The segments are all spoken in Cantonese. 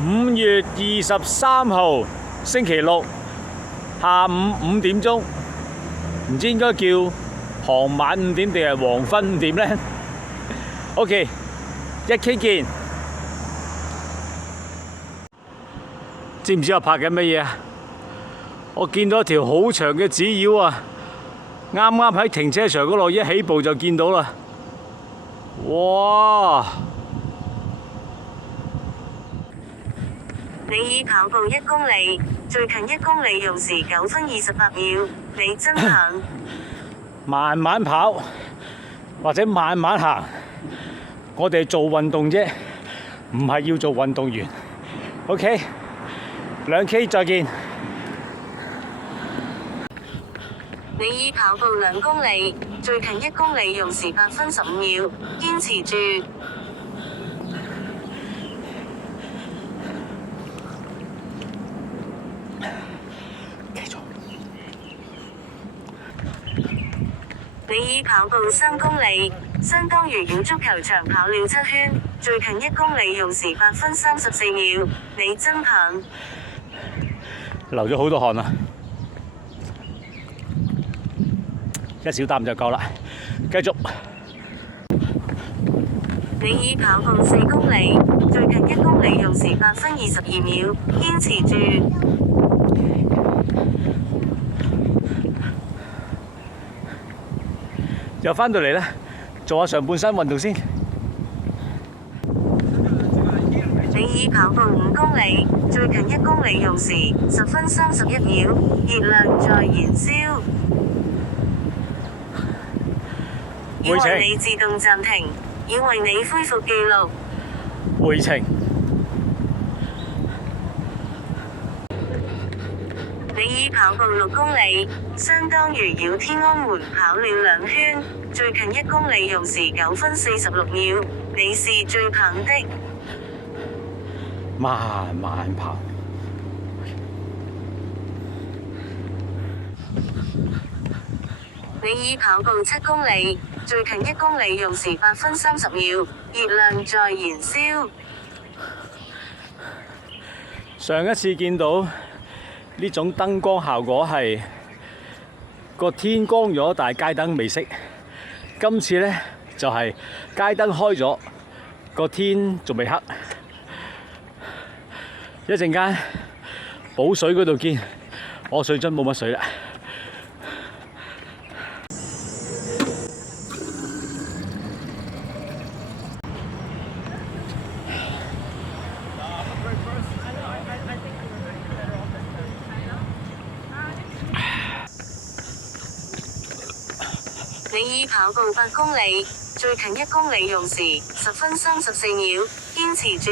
5月23號星期六下午5點鐘，唔知應該叫傍晚5點定係黃昏5點呢？ OK， 1K 見。知唔知我拍緊乜嘢啊？我見到一條好長嘅紙鷂啊！啱啱喺停車場嗰度一起步就見到啦。哇！你已跑步1公里，最近1公里用時9分28秒，你真行。慢慢跑或者慢慢行，我哋做運動啫，唔係要做運動員。OK， 2K 再見。你已跑步2公里，最近1公里用時8分15秒，堅持住。你已跑步3公里，相當於繞足球場跑了7圈，最近1公里用時8分34秒，你真棒！流咗好多汗啊！一小啖就夠啦，繼續。你已跑步4公里，最近1公里用時8分22秒，堅持住。又返到嚟啦，做下上半身運動先。你已跑步5公里，最近1公里用時10分31秒，熱量在燃燒。已為你自動暫停，已為你恢復記錄。回程。你已跑步6公里，相當於繞天安門跑了2圈，最近1公里用時9分46秒，你是最棒的。慢慢跑。你已跑步7公里，最近1公里用時8分30秒，熱量在燃燒。上一次見到呢種燈光效果係個天光咗，但係街燈未熄。今次呢，就係街燈開咗，個天仲未黑。一陣間補水嗰度見，我水樽冇乜水啦。你已跑步8公里，最近1公里用時10分34秒，堅持住。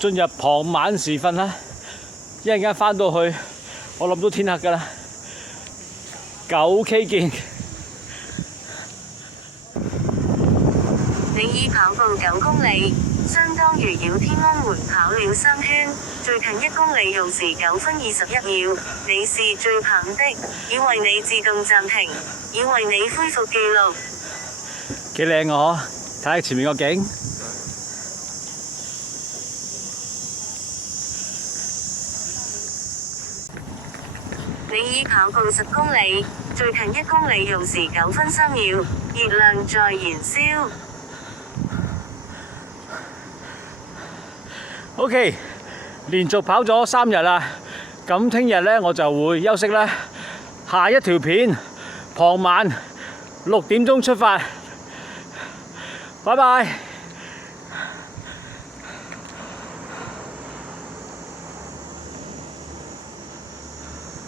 進入傍晚時分啦，一陣間返到去，我諗都天黑㗎啦。9K 見。你已跑步9公里，相當於繞天安門跑了3圈，最近1公里用時9分21秒，你是最棒的，已為你自動暫停，已為你恢復記錄。幾靚啊！睇下前面個景。你已跑步10公里，最近1公里用時9分3秒，熱量在燃燒。OK， 連續跑咗3日啦，咁聽日呢我就會休息啦。下一條片傍晚6點鐘出發，拜拜。